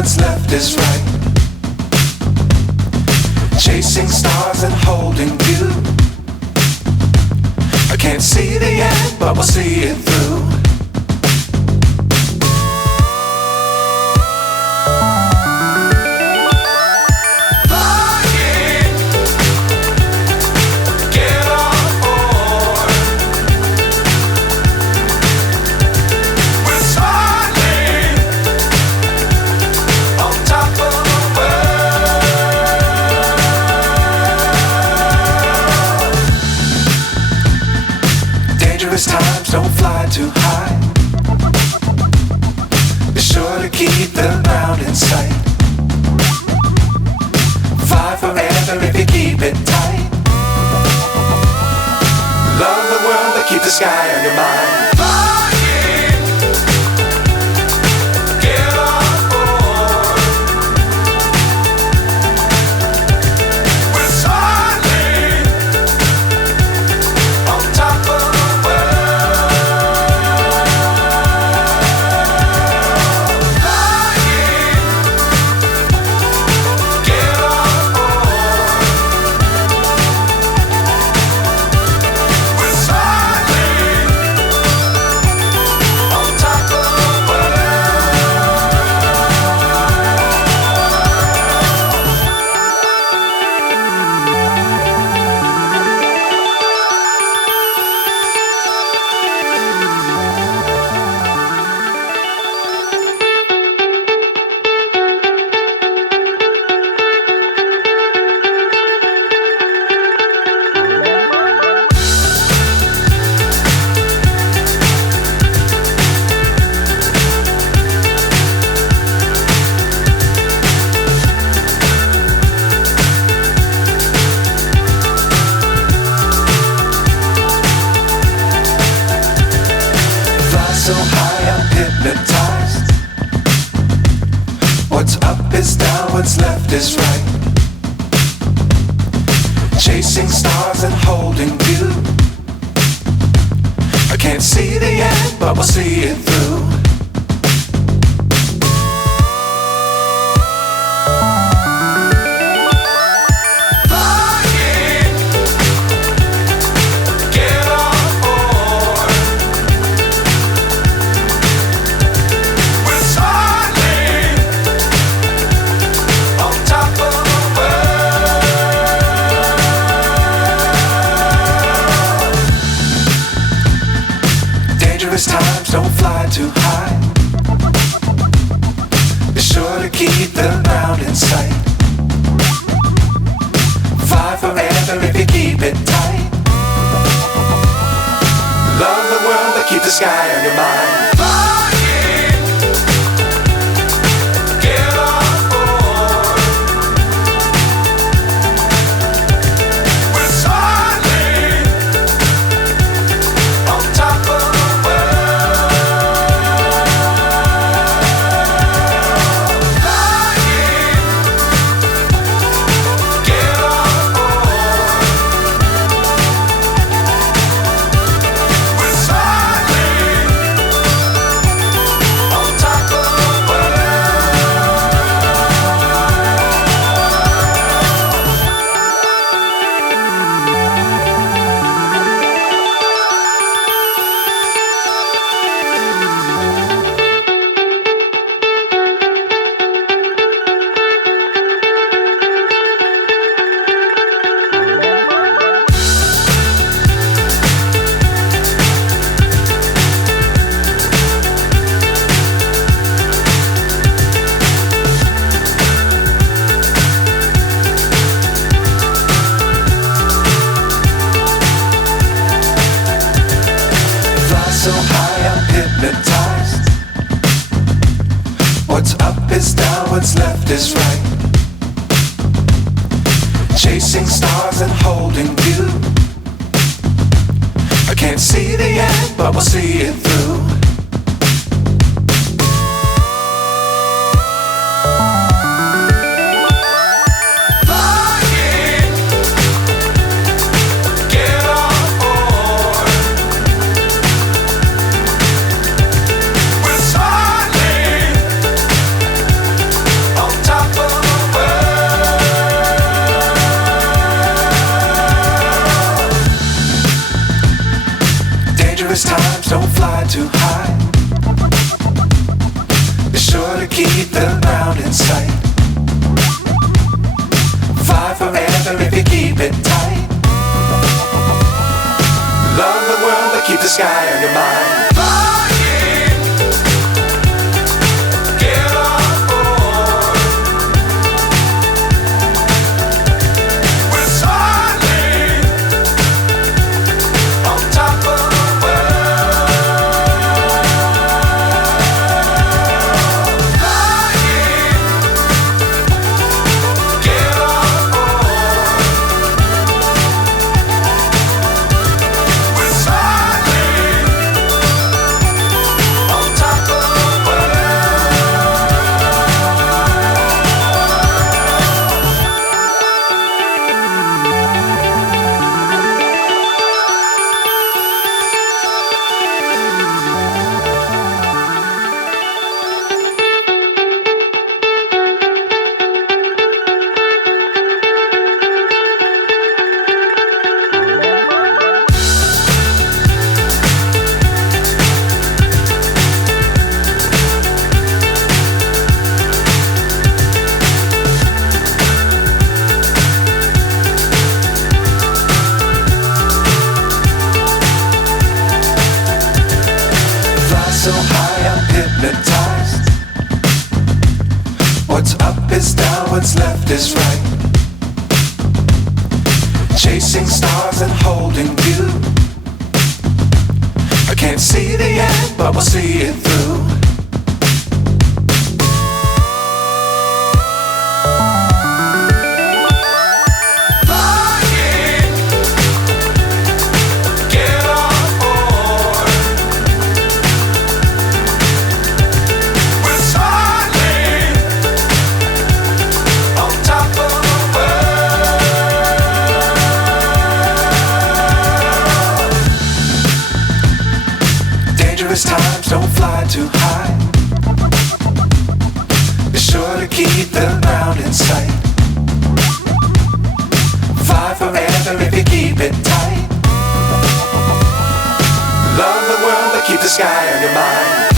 what's left is right. Chasing stars and holding you. I can't see the end, but we'll see it through. Times don't fly too high. Be sure to keep the ground in sight. Fly forever if you keep it tight. Love the world but keep the sky on your mind. So high I'm hypnotized. What's up is down, what's left is right. Chasing stars and holding you. I can't see the end, but we'll see it through. Times don't fly too high. Be sure to keep the ground in sight. Fly forever if you keep it tight. Love the world but keep the sky on your mind. So high I'm hypnotized. What's up is down, what's left is right. Chasing stars and holding you. I can't see the end, but we'll see it through. keep the ground in sight. Fly forever if you keep it tight. Love the world but keep the sky on your mind. So high I'm hypnotized. What's up is down, what's left is right. Chasing stars and holding you. I can't see the end, but we'll see it through. Times don't fly too high. Be sure to keep the ground in sight. Fly forever if you keep it tight. Love the world but keep the sky on your mind.